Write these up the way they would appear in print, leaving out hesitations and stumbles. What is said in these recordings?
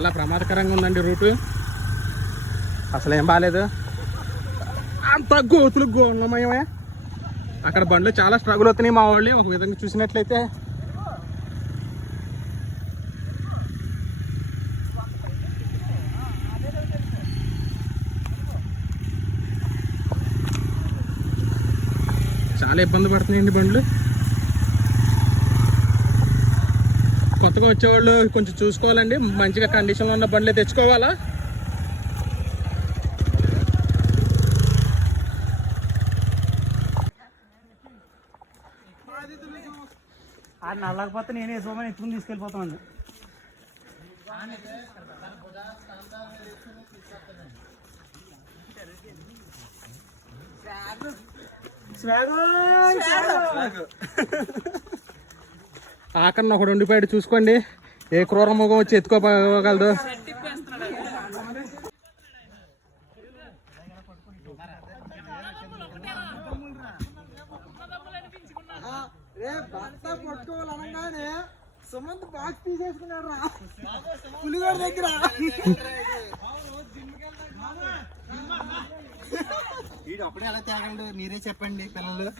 చాలా ప్రమాదకరంగా ఉందండి రూటు. అసలు ఏం బాగాలేదు, అంత గోతులు గోన్నమయమే. అక్కడ బండ్లు చాలా స్ట్రగుల్ అవుతున్నాయి మా వాళ్ళు. ఒక విధంగా చూసినట్లయితే చాలా ఇబ్బంది పడుతున్నాయండి బండ్లు. కొత్తగా వచ్చేవాళ్ళు కొంచెం చూసుకోవాలండి, మంచిగా కండిషన్లో ఉన్న బండ్లే తెచ్చుకోవాలా. అది నల్లకపోతే నేనే వేసుకోమని ఎత్తుకుని తీసుకెళ్ళిపోతాను. ఆకన్నా ఒకడు ఉండిపోయాడు, చూసుకోండి ఏ క్రూర ముఖం వచ్చి ఎత్తుకోగలదు. పట్టుకోవాలనగానే సుమంత్ బాక్స్ తీసేసుకున్నాడు రా పులిగోడ దగ్గర. వీడు అప్పుడే ఎలా తేగలడు మీరే చెప్పండి పిల్లలు.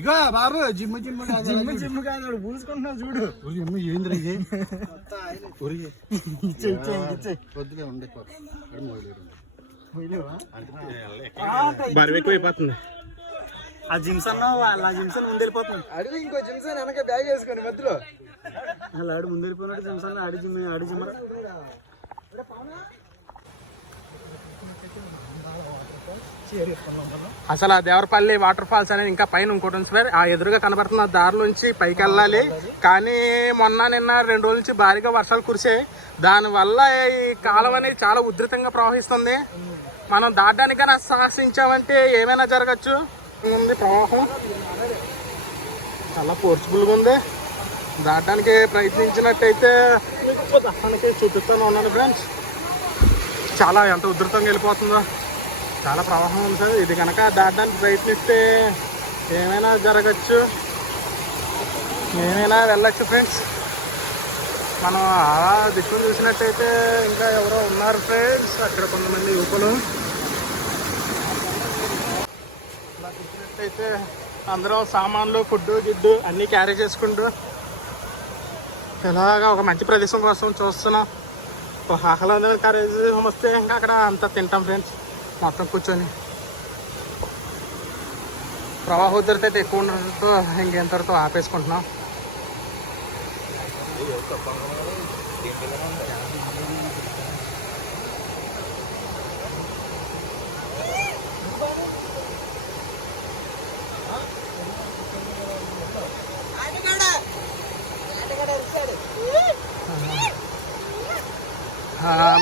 ఇగో బాబు జిమ్ జిమ్ జిమ్ జిమ్ కాదు పూసుకుంటున్నావు చూడు. ఏంద్రీ పొద్దుగా ఉండే బరువు ఎక్కువైపోతుంది. ఆ జిమ్స్ అన్న వాళ్ళ జిమ్సన్ ముందు వెళ్ళిపోతుంది. అడిగి ఇంకో జిమ్సన్ వెనక బ్యాగ్ వేసుకొని మధ్యలో అలా ఆడు ముందు వెళ్ళిపోయినట్టు జిమ్సన్ ఆడి జిమ్ అసలు ఆ దేవరపల్లి వాటర్ ఫాల్స్ అనేది ఇంకా పైన ఇంకోటి ఉంది సార్. ఆ ఎదురుగా కనబడుతున్న దారిలోంచి పైకి వెళ్ళాలి. కానీ మొన్న నిన్న 2 రోజుల నుంచి భారీగా వర్షాలు కురిసాయి. దానివల్ల ఈ కాలం అనేది చాలా ఉధృతంగా ప్రవహిస్తుంది. మనం దాటడానికైనా సాహసించామంటే ఏమైనా జరగచ్చు. ఉంది ప్రవాహం చాలా ఫోర్స్ఫుల్గా ఉంది. దాటడానికి ప్రయత్నించినట్టయితే మీకు చూపిస్తాను ఉన్నాను ఫ్రెండ్స్. చాలా ఎంత ఉధృతంగా వెళ్ళిపోతుందో, చాలా ప్రవాహం ఉంది సార్. ఇది కనుక దాటడానికి ప్రయత్నిస్తే ఏమైనా జరగచ్చు, ఏమైనా వెళ్ళచ్చు ఫ్రెండ్స్. మనం ఆ దిక్కును చూసినట్టయితే ఇంకా ఎవరో ఉన్నారు ఫ్రెండ్స్, అక్కడ కొంతమంది యువకులు. ఇలా చూసినట్టయితే అందరూ సామాన్లు ఫుడ్ గిడ్డు అన్నీ క్యారీ చేసుకుంటూ ఇలాగా ఒక మంచి ప్రదేశం కోసం చూస్తున్నాం. ఒక ఆహ్లాదమైన కార్యక్రమం వస్తే ఇంకా అక్కడ అంతా తింటాం ఫ్రెండ్స్ మొత్తం కూర్చొని. ప్రవాహ ఉధృతి అయితే ఎక్కువ ఉండడంతో ఇంకెంతవరకు ఆపేసుకుంటున్నాం.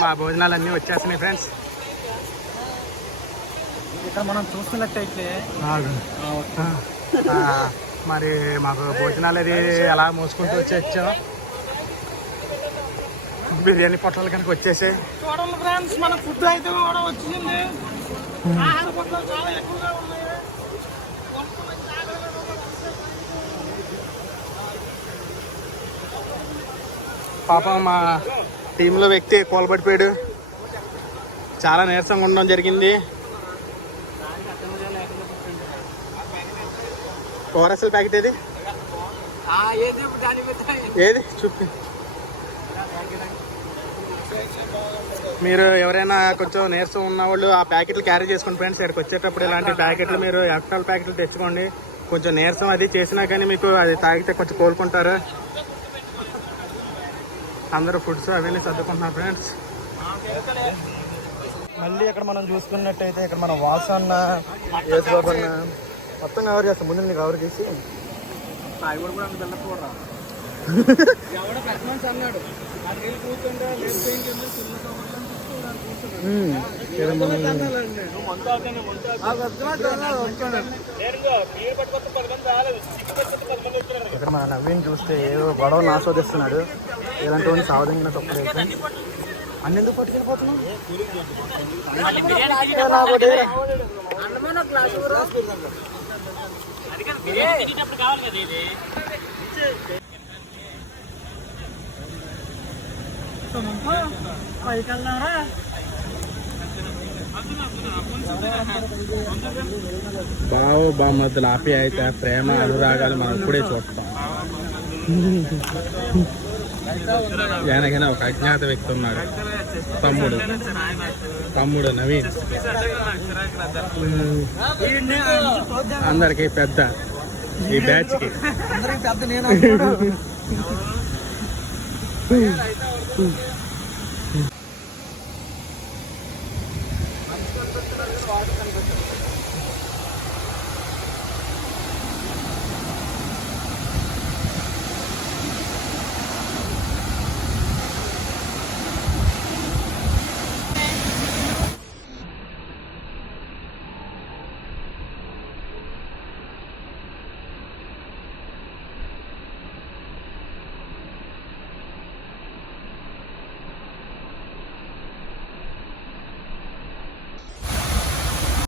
మా భోజనాలన్నీ వచ్చేస్తున్నాయి ఫ్రెండ్స్. ఇక్కడ మనం చూస్తున్నట్టయితే మరి మాకు భోజనాలు అది ఎలా మోసుకుంటూ వచ్చేచ్చాం. బిర్యానీ పొట్లాలు కనుక వచ్చేసాయి. చూడండి ఫ్రెండ్స్, మన ఫుడ్ అయితే కూడా వచ్చింది. ఆహార పొట్లాలు చాలా ఎక్కువగా ఉన్నాయి. పాపం మా టీంలో వ్యక్తి కూలబడిపోయాడు. చాలా నీరసంగా ఉండడం జరిగింది. ఓఆర్ఎస్ఎల్ ప్యాకెట్ ఏది ఏది చూపి. మీరు ఎవరైనా కొంచెం నీరసం ఉన్న వాళ్ళు ఆ ప్యాకెట్లు క్యారీ చేసుకోండి ఫ్రెండ్స్. ఇక్కడికి వచ్చేటప్పుడు ఇలాంటి ప్యాకెట్లు మీరు ఎక్స్ట్రా ప్యాకెట్లు తెచ్చుకోండి. కొంచెం నీరసం అది చేసినా కానీ మీకు అది తాగితే కొంచెం కోలుకుంటారు. అందరూ ఫుడ్స్ అవన్నీ సర్దుకుంటున్నారు ఫ్రెండ్స్. మళ్ళీ ఇక్కడ మనం చూసుకున్నట్టయితే ఇక్కడ మన వాసన్న యేసుబాబు అన్న మొత్తం కవర్ చేస్తాం. ముందు నీకు కవర్ చేసి ఇక్కడ మన నవీన్ చూస్తే ఏదో గొడవను ఆస్వాదిస్తున్నాడు. ఇలాంటి వాడిని సావదంగా తప్పలేదు. అన్నెందుకు పట్టుకెళ్ళిపోతున్నావు? పైకి వెళ్దారా బావు బామ్మద్దుల ఆప్యాయత ప్రేమ అనురాగాలు మనం ఇప్పుడే చూస్తాం. వెనకనే ఒక అజ్ఞాత వ్యక్తి ఉన్నాడు, తమ్ముడు నవీన్. అందరికి పెద్ద ఈ బ్యాచ్ కి. అందరికి పెద్ద నేను